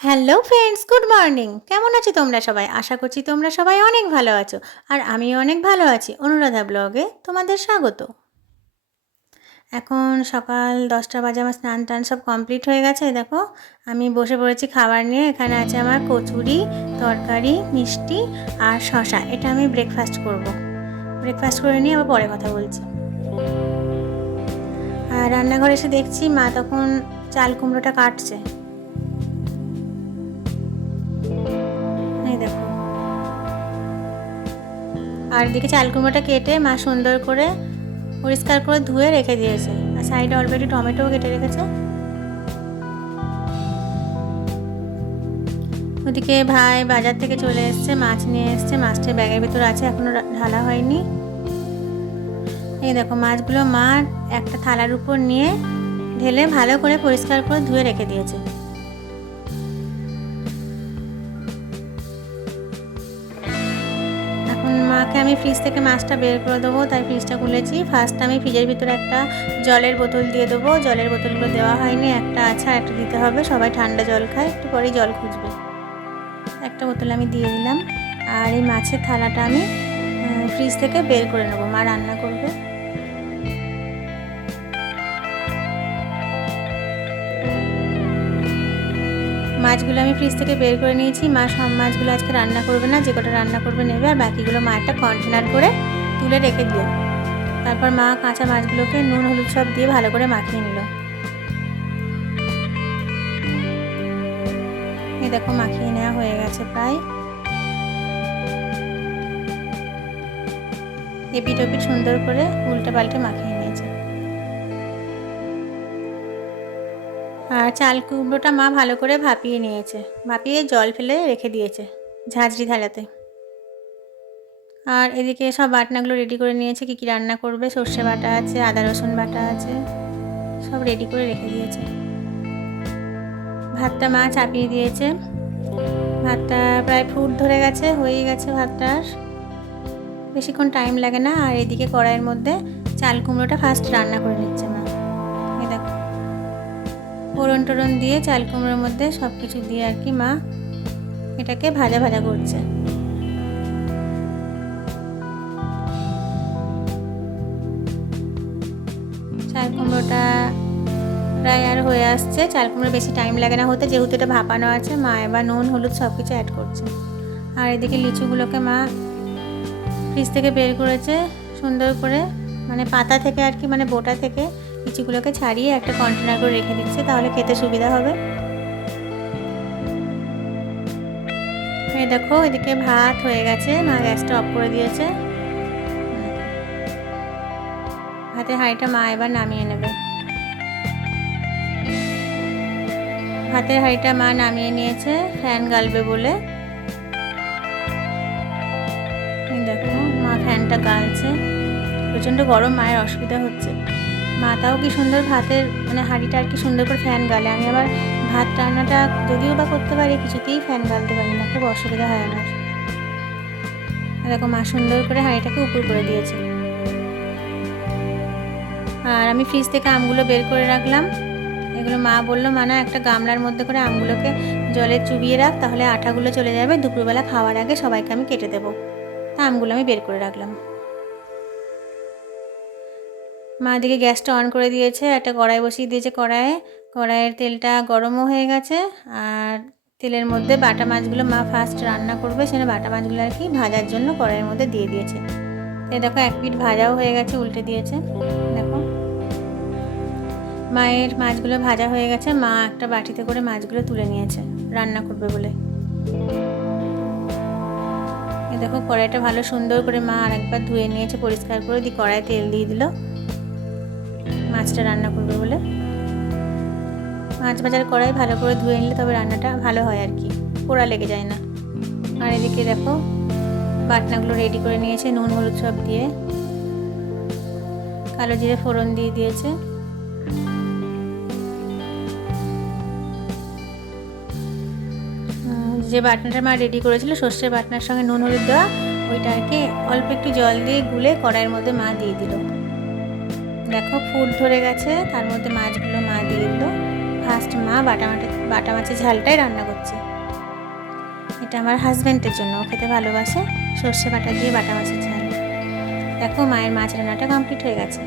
Hello friends good morning কেমন আছো তোমরা সবাই? আশা করছি তোমরা সবাই অনেক ভালো আছো। আর আমিও অনেক ভালো আছি। অনুরাধা ব্লগে তোমাদের স্বাগত। এখন সকাল দশটা বাজে, আমার স্নান টান সব কমপ্লিট হয়ে গেছে, দেখো। আমি বসে পড়েছি খাবার নিয়ে, এখানে আছে আমার কচুরি, তরকারি, মিষ্টি আর শশা এটা আমি ব্রেকফাস্ট করব। ব্রেকফাস্ট করে নিয়ে আবার পরে কথা বলছি। আর রান্নাঘরে এসে দেখছি মা তখন চাল কুমড়োটা কাটছে। আর এদিকে চাল কুমড়োটা কেটে মা সুন্দর করে পরিষ্কার করে ধুয়ে রেখে দিয়েছে। আর সাইডে অলরেডি টমেটোও কেটে রেখেছে। ওদিকে ভাই বাজার থেকে চলে এসছে, মাছ নিয়ে এসছে মাছটা ব্যাগের ভিতর আছে, এখনও ঢালা হয়নি। এই দেখো মাছগুলো মা একটা থালার উপর নিয়ে ঢেলে ভালো করে পরিষ্কার করে ধুয়ে রেখে দিয়েছে। মাকে আমি ফ্রিজ থেকে মাছটা বের করে দেবো। তাই ফ্রিজটা খুলেছি। ফার্স্ট আমি ফ্রিজের ভিতরে একটা জলের বোতল দিয়ে দেবো। জলের বোতলগুলো দেওয়া হয়নি। একটা আছে, একটা দিতে হবে। সবাই ঠান্ডা জল খায়। একটু পরেই জল খুঁজবে। একটা বোতল আমি দিয়ে দিলাম। আর এই মাছের থালাটা আমি ফ্রিজ থেকে বের করে নেব। মা রান্না করবে। মাছগুলো আমি ফ্রিজ থেকে বের করে নিয়েছি। মা সব মাছগুলো আজকে রান্না করবে না, যে কটা রান্না করবে নেবে, আর বাকিগুলো মা একটা কন্টেনার করে তুলে রেখে দিও তারপর মা কাঁচা মাছগুলোকে নুন, হলুদ সব দিয়ে ভালো করে মাখিয়ে নিল। এই দেখো, মাখিয়ে নেওয়া হয়ে গেছে প্রায়। এপিট ওপিট সুন্দর করে উল্টে পাল্টে মাখিয়ে আর চাল কুমড়োটা মা ভালো করে ভাপিয়ে নিয়েছে। ভাপিয়ে জল ফেলে রেখে দিয়েছে ঝাঁঝরি থালাতে। আর এদিকে সব বাটনাগুলো রেডি করে নিয়েছে, কী কী রান্না করবে, সর্ষে বাটা আছে, আদা, রসুন বাটা আছে, সব রেডি করে রেখে দিয়েছে। ভাতটা মা চাপিয়ে দিয়েছে। ভাতটা প্রায় ফুট ধরে গেছে হয়ে গেছে ভাতটার বেশিক্ষণ টাইম লাগে না, আর এদিকে কড়াইয়ের মধ্যে চাল কুমড়োটা ফার্স্ট রান্না করে নিচ্ছে ফোড়ন টোড়ন দিয়ে চাল কুমড়োর মধ্যে সব কিছু দিয়ে আর কি মা এটাকে ভাজা ভাজা করছে। চাল কুমড়োটা প্রায় আর হয়ে আসছে। চাল কুমড়ো বেশি টাইম লাগে না হতে, যেহেতু এটা ভাপানো আছে, মা এবার নুন, হলুদ সব কিছু অ্যাড করছে। আর এদিকে লিচুগুলোকে মা ফ্রিজ থেকে বের করেছে সুন্দর করে মানে পাতা থেকে আর কি মানে বোটা থেকে লিচুগুলোকে ছাড়িয়ে একটা কন্টেনার করে রেখে দিচ্ছে, তাহলে খেতে সুবিধা হবে। এই দেখো, এদিকে ভাত হয়ে গেছে, মা গ্যাসটা অফ করে দিয়েছে। ভাতের হাঁড়িটা মা এবার নামিয়ে নেবে। ভাতের হাঁড়িটা মা নামিয়ে নিয়েছে, ফ্যান গালবে বলে। দেখো, মা ফ্যানটা গালছে। প্রচণ্ড গরম, মায়ের অসুবিধা হচ্ছে। মাতাও কি সুন্দর ভাতের মানে হাঁড়িটা আর কি সুন্দর করে ফ্যান গালে। আমি আবার ভাত রান্নাটা যদিও বা করতে পারি, কিছুতেই ফ্যান গালতে পারি না, খুব অসুবিধা হয় আমার। দেখো মা সুন্দর করে হাঁড়িটাকে উপর করে দিয়েছে। আর আমি ফ্রিজ থেকে আমগুলো বের করে রাখলাম। এগুলো মা বলল, মা না, একটা গামলার মধ্যে করে আমগুলোকে জলে চুবিয়ে রাখ, তাহলে আঠাগুলো চলে যাবে। দুপুরবেলা খাওয়ার আগে সবাইকে আমি কেটে দেবো। তা আমগুলো আমি বের করে রাখলাম। মা দিকে গ্যাসটা অন করে দিয়েছে, একটা কড়াই বসিয়ে দিয়েছে কড়াইয়ে। কড়াইয়ের তেলটা গরমও হয়ে গেছে আর তেলের মধ্যে বাটা মাছগুলো মা ফার্স্ট রান্না করবে সেখানে বাটা মাছগুলো আর কি ভাজার জন্য কড়াইয়ের মধ্যে দিয়ে দিয়েছে। এই দেখো, এক পিঠ ভাজাও হয়ে গেছে, উল্টে দিয়েছে। দেখো। মায়ের মাছগুলো ভাজা হয়ে গেছে, মা একটা বাটিতে করে মাছগুলো তুলে নিয়েছে, রান্না করবে বলে। দেখো, কড়াইটা ভালো সুন্দর করে মা আরেকবার ধুয়ে নিয়েছে, পরিষ্কার করে দিয়ে কড়াই তেল দিয়ে দিল। মাছটা রান্না করবে বলে। মাছ ভাজার কড়াই ভালো করে ধুয়ে নিলে তবে রান্নাটা ভালো হয় আর কি। পোড়া লেগে যায় না। আর এদিকে দেখো, বাটনাগুলো রেডি করে নিয়েছে, নুন, হলুদ সব দিয়ে। কালো জিরে ফোড়ন দিয়ে দিয়েছে। যে বাটনাটা মা রেডি করেছিল সর্ষের বাটনার সঙ্গে নুন, হলুদ দেওয়া ওইটা আর কি অল্প একটু জল দিয়ে গুলে কড়াইয়ের মধ্যে মা দিয়ে দিল। দেখো ফুল ধরে গেছে, তার মধ্যে মাছগুলো মা দিয়ে দিল। ফার্স্ট মা বাটা মাটা, বাটা মাছের ঝালটাই রান্না করছে। এটা আমার হাজব্যান্ডের জন্য, ও খেতে ভালোবাসে সর্ষে বাটা দিয়ে বাটা মাছের ঝাল। দেখো মায়ের মাছ রান্নাটা কমপ্লিট হয়ে গেছে।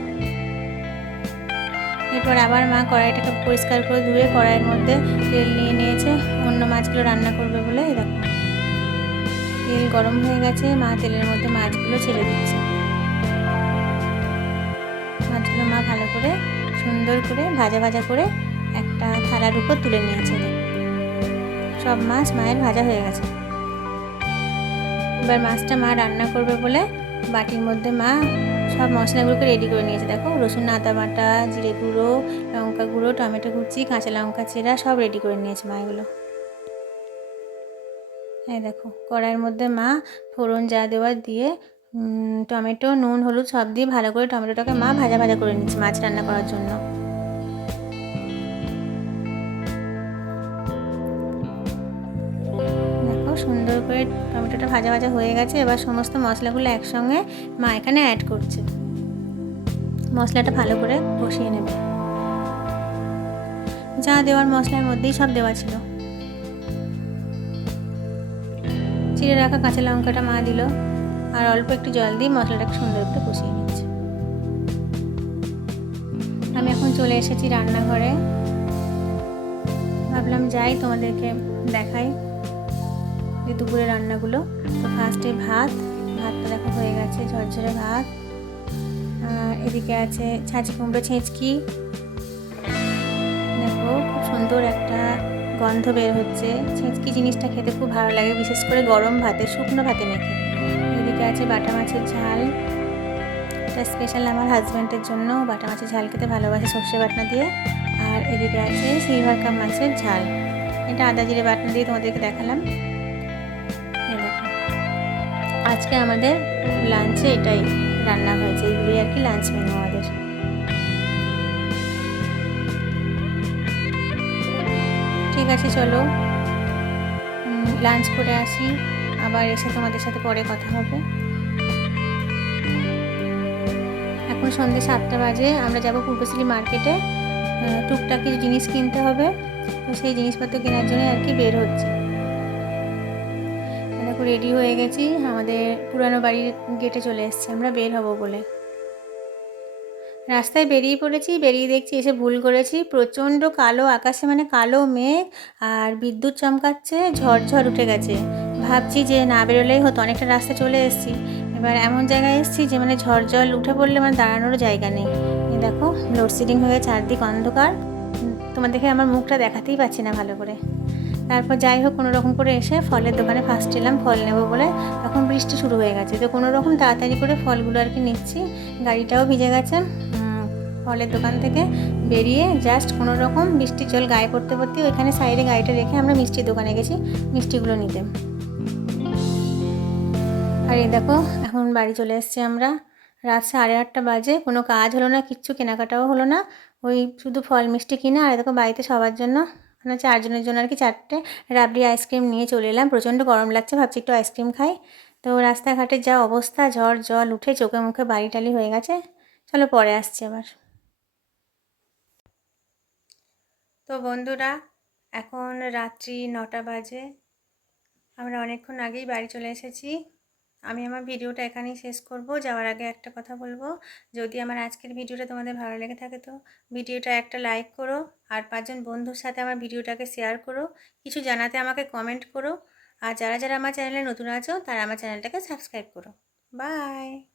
এরপর আবার মা কড়াইটাকে পরিষ্কার করে ধুয়ে কড়াইয়ের মধ্যে তেল নিয়ে নিয়েছে, অন্য মাছগুলো রান্না করবে বলে দেখো। তেল গরম হয়ে গেছে, মা তেলের মধ্যে মাছগুলো ছেড়ে দিচ্ছে। সুন্দর করে ভাজা ভাজা করে একটা থালার উপর তুলে নিয়েছে। সব মাছ মায়ের ভাজা হয়ে গেছে। এবার মাছটা মা রান্না করবে বলে বাটির মধ্যে মা সব মশলাগুলোকে রেডি করে নিয়েছে। দেখো, রসুন, আদা বাটা, জিরে গুঁড়ো, লঙ্কা গুঁড়ো, টমেটো কুচি, কাঁচা লঙ্কা চেরা সব রেডি করে নিয়েছে মা এগুলো। হ্যাঁ দেখো, কড়াইয়ের মধ্যে মা ফোড়ন যা দেওয়ার দিয়ে টমেটো, নুন, হলুদ সব দিয়ে ভালো করে টমেটোটাকে মা ভাজা ভাজা করে নিচ্ছে মাছ রান্না করার জন্য। সুন্দর করে টমেটোটা ভাজা ভাজা হয়ে গেছে। এবার সমস্ত মশলাগুলো একসঙ্গে মা এখানে অ্যাড করছে। মশলাটা ভালো করে কষিয়ে নেবে। যা দেওয়ার মশলার মধ্যেই সব দেওয়া ছিল। চিড়ে রাখা কাঁচা লঙ্কাটা মা দিল আর অল্প একটু জল দিয়ে মশলাটাকে সুন্দর করে কষিয়ে নিচ্ছে। আমি এখন চলে এসেছি রান্নাঘরে। ভাবলাম যাই তোমাদেরকে দেখাই। যে দুপুরে রান্নাগুলো। তো ফার্স্টে ভাত, ভাতটা দেখো হয়ে গেছে, ঝরঝরে ভাত। এদিকে আছে ছাঁচি কুমড়ো ছেঁচকি। দেখো খুব সুন্দর একটা গন্ধ বের হচ্ছে। ছেঁচকি জিনিসটা খেতে খুব ভালো লাগে, বিশেষ করে গরম ভাতে, শুকনো ভাতে মেখে। এদিকে আছে বাটা মাছের ঝাল। এটা স্পেশাল আমার হাজব্যান্ডের জন্য। বাটা মাছের ঝাল খেতে ভালোবাসে সর্ষে বাটনা দিয়ে। আর এদিকে আছে সিলভার কাপ মাছের ঝাল। এটা আদা, জিরে বাটনা দিয়ে তোমাদেরকে দেখালাম। আজকে আমাদের লাঞ্চে এটাই রান্না হয়েছে। এইগুলোই আর কি লাঞ্চ মেনু আমাদের। ঠিক আছে, চলো। লাঞ্চ করে আসি। আবার এসে তোমাদের সাথে পরে কথা হবে। এখন সন্ধ্যে সাতটা বাজে। আমরা যাব পূর্বশ্রী মার্কেটে। টুকটাক কিছু জিনিস কিনতে হবে। তো সেই জিনিসপত্র কেনার জন্য আর কি বের হচ্ছে। রেডি হয়ে গেছি। আমাদের পুরানো বাড়ির গেটে চলে এসেছি। আমরা বের হব বলে। রাস্তায় বেরিয়ে পড়েছি, বেরিয়ে দেখছি এসে ভুল করেছি। প্রচণ্ড কালো আকাশে মানে কালো মেঘ আর বিদ্যুৎ চমকাচ্ছে, ঝড় উঠে গেছে। ভাবছি যে না বেরোলেই হতো, অনেকটা রাস্তা চলে এসেছি। এবার এমন জায়গায় এসেছি যে মানে ঝড় জল উঠে পড়লে মানে দাঁড়ানোরও জায়গা নেই। দেখো লোডশেডিং হয়ে চারদিক অন্ধকার। তোমাদেরকে আমার মুখটা দেখাতেই পাচ্ছি না ভালো করে। তারপর যাই হোক, কোনো রকম করে এসে ফলের দোকানে ফার্স্ট এলাম, ফল নেব বলে তখন বৃষ্টি শুরু হয়ে গেছে। তো কোনো রকম তাড়াতাড়ি করে ফলগুলো আর কি নিচ্ছি। গাড়িটাও ভিজে গেছে। ফলের দোকান থেকে বেরিয়ে জাস্ট কোনো রকম বৃষ্টির জল গায়ে পড়তে পড়তে ওইখানে সাইডে গাড়িটা রেখে আমরা মিষ্টির দোকানে গেছি মিষ্টিগুলো নিতে। আর এই দেখো, এখন বাড়ি চলে এসেছি আমরা। রাত সাড়ে আটটা বাজে, কোনো কাজ হলো না, কিচ্ছু কেনাকাটাও হলো না। ওই শুধু ফল মিষ্টি কিনে আর দেখো বাড়িতে সবার জন্য মানে চারজনের জন্য আর কি চারটে রাবড়ি আইসক্রিম নিয়ে চলে এলাম। প্রচণ্ড গরম লাগছে, ভাবছি একটু আইসক্রিম খাই। তো রাস্তাঘাটের যা অবস্থা, ঝড়, জল উঠে চোখে মুখে বাড়ি টালি হয়ে গেছে। চলো পরে আসছি আবার। তো বন্ধুরা, এখন রাত্রি নটা বাজে। আমরা অনেকক্ষণ আগেই বাড়ি চলে এসেছি। আমি আমার ভিডিওটা এখানেই শেষ করব। যাওয়ার আগে একটা কথা বলব, যদি আমার আজকের ভিডিওটা তোমাদের ভালো লেগে থাকে তো ভিডিওটা একটা লাইক করো আর পাঁচজন বন্ধুর সাথে আমার ভিডিওটাকে শেয়ার করো, কিছু জানাতে আমাকে কমেন্ট করো। আর যারা যারা আমার চ্যানেলে নতুন আছো তারা আমার চ্যানেলটাকে সাবস্ক্রাইব করো। বাই!